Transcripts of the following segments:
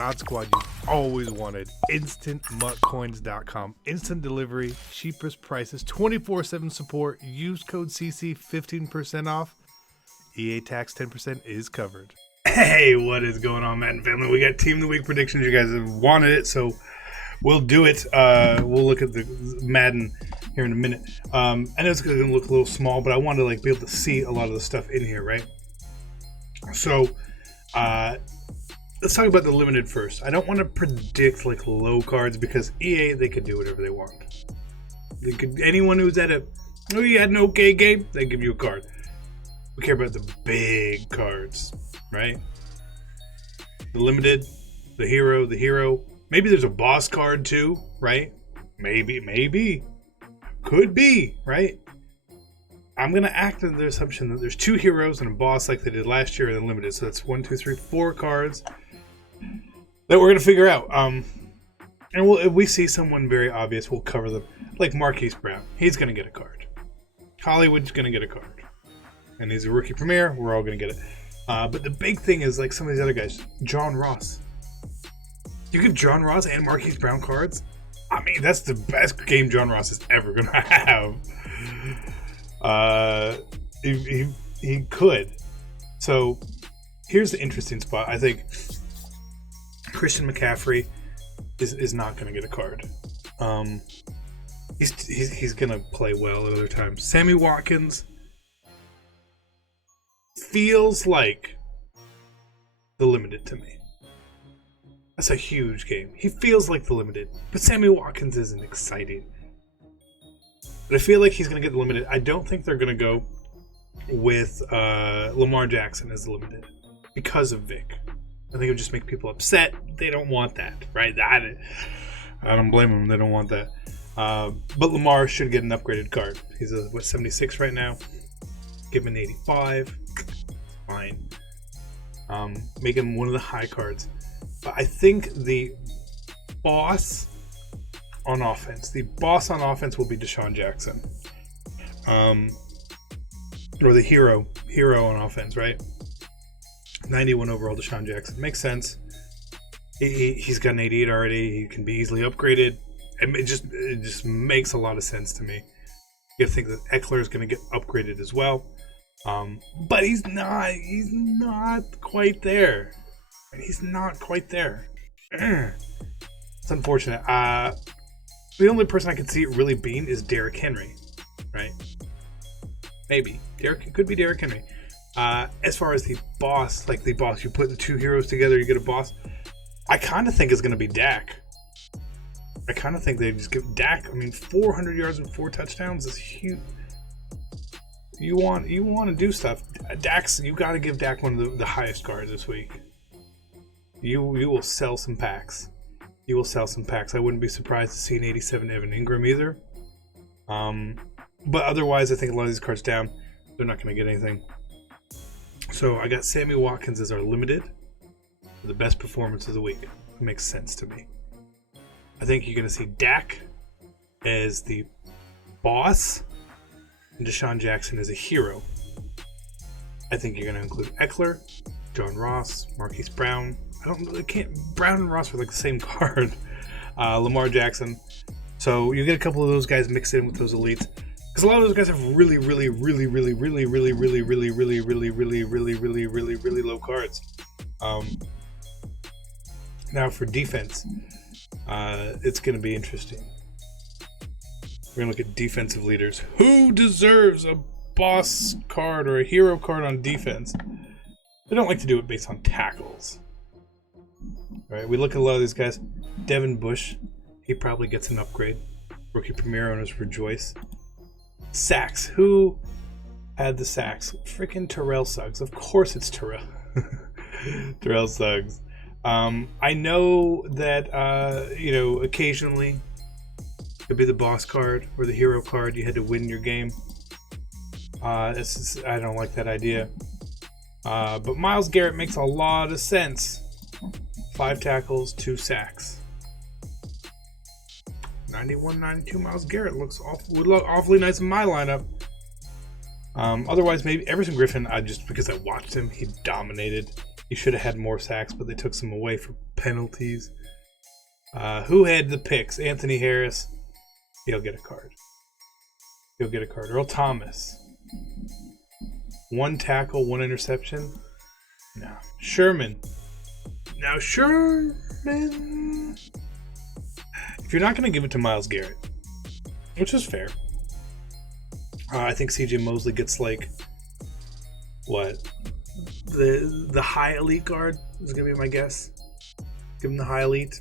Mod Squad you've always wanted. InstantMuttCoins.com. Instant delivery, cheapest prices, 24/7 support. Use code CC 15% off. EA tax 10% is covered. Hey, what is going on, Madden family? We got Team of the Week predictions. You guys have wanted it, so we'll do it. We'll look at the Madden here in a minute. I know it's going to look a little small, but I want to be able to see a lot of the stuff in here, right? So, let's talk about the limited first. I don't want to predict low cards because EA, they could do whatever they want. They could, anyone who's at you had an okay game, they give you a card. We care about the big cards, right? The limited, the hero. Maybe there's a boss card too, right? Maybe. Could be, right? I'm going to act on the assumption that there's 2 heroes and a boss like they did last year in the limited. So that's 1, 2, 3, 4 cards that we're going to figure out. And if we see someone very obvious, we'll cover them. Like Marquise Brown. He's going to get a card. Hollywood's going to get a card. And he's a rookie premier. We're all going to get it. But the big thing is some of these other guys. John Ross. You give John Ross and Marquise Brown cards? I mean, that's the best game John Ross is ever going to have. He could. So here's the interesting spot. I think Christian McCaffrey is not going to get a card. He's going to play well at other times. Sammy Watkins feels like the limited to me. That's a huge game. He feels like the limited, but Sammy Watkins isn't exciting. But I feel like he's going to get the limited. I don't think they're going to go with Lamar Jackson as the limited because of Vic. I think it would just make people upset. They don't want that, right? I don't blame them. They don't want that. But Lamar should get an upgraded card. He's a 76 right now. Give him an 85. Fine. Make him one of the high cards. But I think the boss on offense will be Deshaun Jackson. Or the hero on offense, right? 91 overall Deshaun Jackson. Makes sense. He's got an 88 already. He can be easily upgraded. It just makes a lot of sense to me. You have to think that Eckler is going to get upgraded as well. But he's not quite there. He's not quite there. It's unfortunate. The only person I can see it really being is Derrick Henry, right? Maybe. It could be Derrick Henry. As far as the boss, you put the 2 heroes together, you get a boss. I kind of think it's going to be Dak. I kind of think they just give Dak. 400 yards and 4 touchdowns is huge. You want to do stuff. You got to give Dak one of the highest cards this week. You will sell some packs. I wouldn't be surprised to see an 87 Evan Ingram either. But otherwise, I think a lot of these cards down, they're not going to get anything. So I got Sammy Watkins as our limited for the best performance of the week. It makes sense to me. I think you're going to see Dak as the boss and Deshaun Jackson as a hero. I think you're going to include Eckler, John Ross, Marquise Brown. Brown and Ross are the same card. Lamar Jackson. So you get a couple of those guys mixed in with those elites. Because a lot of those guys have really low cards. Now for defense, it's going to be interesting. We're going to look at defensive leaders. Who deserves a boss card or a hero card on defense? They don't like to do it based on tackles. Right? We look at a lot of these guys. Devin Bush, he probably gets an upgrade. Rookie premier owners rejoice. Sacks. Who had the sacks? Freaking Terrell Suggs. Of course it's Terrell. Terrell Suggs. I know that, occasionally it'd be the boss card or the hero card. You had to win your game. I don't like that idea. But Myles Garrett makes a lot of sense. 5 tackles, 2 sacks. 91-92 Myles Garrett would look awfully nice in my lineup. Otherwise, maybe Everson Griffin, because I watched him, he dominated. He should have had more sacks, but they took some away for penalties. Who had the picks? Anthony Harris. He'll get a card. Earl Thomas. 1 tackle, 1 interception. No. Sherman. Now, Sherman. If you're not going to give it to Myles Garrett, which is fair, I think CJ Mosley gets like what? The high elite guard is going to be my guess. Give him the high elite.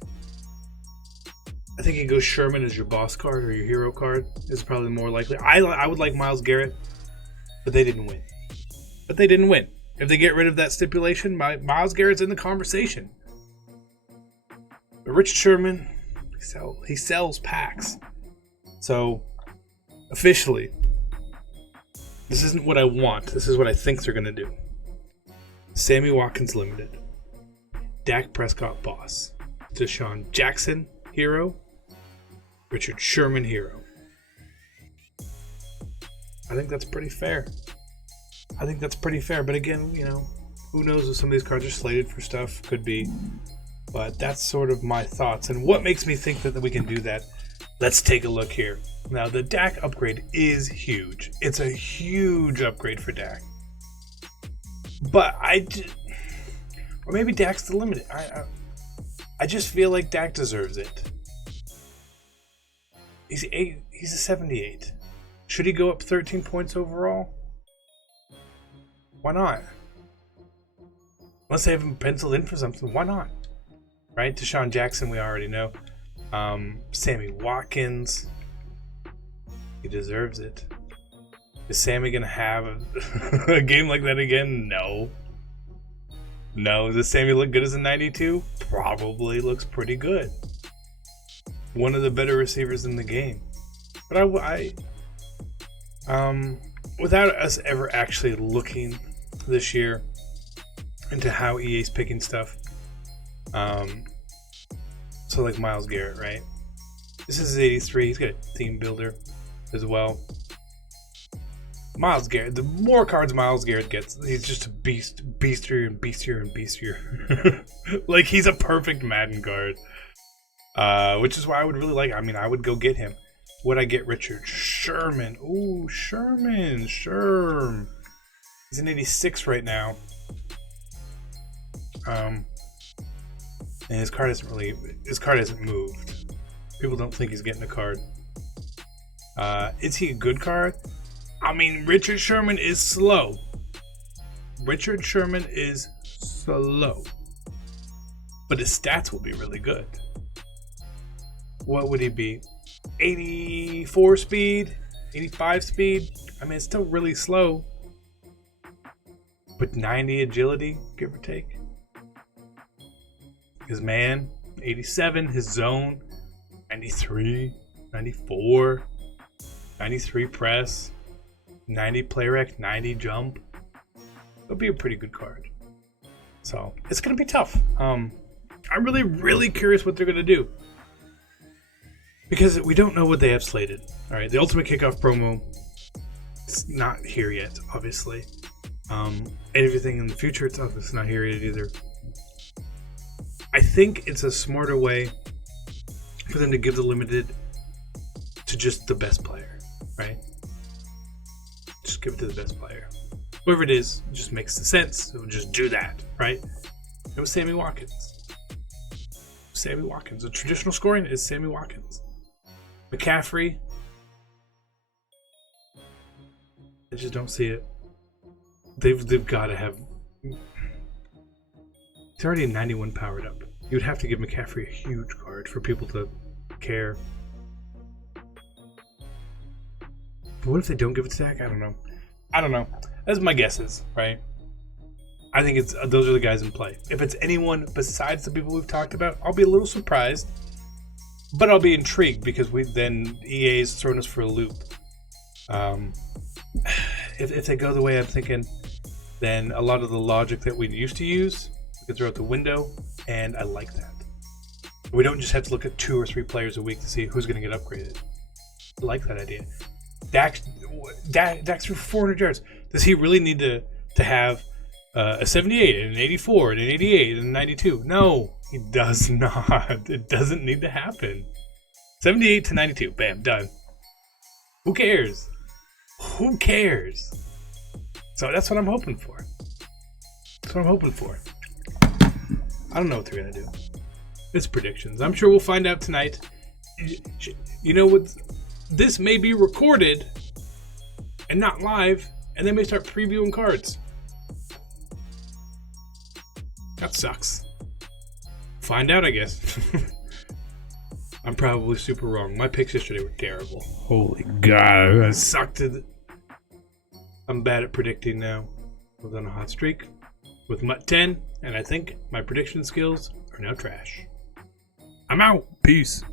I think you go Sherman as your boss card or your hero card is probably more likely. I would like Myles Garrett, but they didn't win. If they get rid of that stipulation, Myles Garrett's in the conversation. But Richard Sherman, he sells packs. So, officially, this isn't what I want. This is what I think they're going to do. Sammy Watkins Limited. Dak Prescott Boss. Deshaun Jackson Hero. Richard Sherman Hero. I think that's pretty fair. But again, who knows if some of these cards are slated for stuff. Could be. But that's sort of my thoughts. And what makes me think that we can do that? Let's take a look here. Now, the Dak upgrade is huge. It's a huge upgrade for Dak. But or maybe Dak's the limited. I just feel like Dak deserves it. He's a 78. Should he go up 13 points overall? Why not? Unless they have him penciled in for something, why not? Right? Deshaun Jackson, we already know. Sammy Watkins. He deserves it. Is Sammy going to have a game like that again? No. Does Sammy look good as a 92? Probably looks pretty good. One of the better receivers in the game. But I without us ever actually looking this year into how EA's picking stuff, so like Myles Garrett, right? This is his 83. He's got a theme builder as well. Myles Garrett, the more cards Myles Garrett gets, he's just a beastier and beastier. Like, he's a perfect Madden card. Which is why I would really like, I would go get him. Would I get Richard Sherman? Ooh, Sherman. He's an 86 right now. And his card hasn't moved. People don't think he's getting a card. Is he a good card? Richard Sherman is slow. But his stats will be really good. What would he be? 84 speed? 85 speed? It's still really slow. But 90 agility, give or take. His man, 87. His zone, 93, 94, 93 press, 90 play rec, 90 jump. It'll be a pretty good card. So, it's going to be tough. I'm really, really curious what they're going to do. Because we don't know what they have slated. Alright, the Ultimate Kickoff promo, it's not here yet, obviously. And everything in the future, it's not here yet either. I think it's a smarter way for them to give the limited to just the best player, right? Just give it to the best player. Whoever it is, it just makes sense. It would just do that, right? It was Sammy Watkins. The traditional scoring is Sammy Watkins. McCaffrey, I just don't see it. They've got to have. He's already a 91 powered up. You would have to give McCaffrey a huge card for people to care. But what if they don't give it to Dak? I don't know. That's my guesses, right? I think those are the guys in play. If it's anyone besides the people we've talked about, I'll be a little surprised. But I'll be intrigued because EA's thrown us for a loop. If they go the way I'm thinking, then a lot of the logic that we used to use, we can throw out the window, and I like that. We don't just have to look at 2 or 3 players a week to see who's going to get upgraded. I like that idea. Dak threw 400 yards. Does he really need to have a 78 and an 84 and an 88 and a 92. No, he does not. It doesn't need to happen. 78 to 92. Bam, done. Who cares? Who cares? So that's what I'm hoping for. That's what I'm hoping for. I don't know what they're going to do. It's predictions. I'm sure we'll find out tonight. You know what? This may be recorded and not live, and they may start previewing cards. That sucks. Find out, I guess. I'm probably super wrong. My picks yesterday were terrible. Holy God. I sucked at it. I'm bad at predicting now. I was on a hot streak with Mutt 10, and I think my prediction skills are now trash. I'm out. Peace.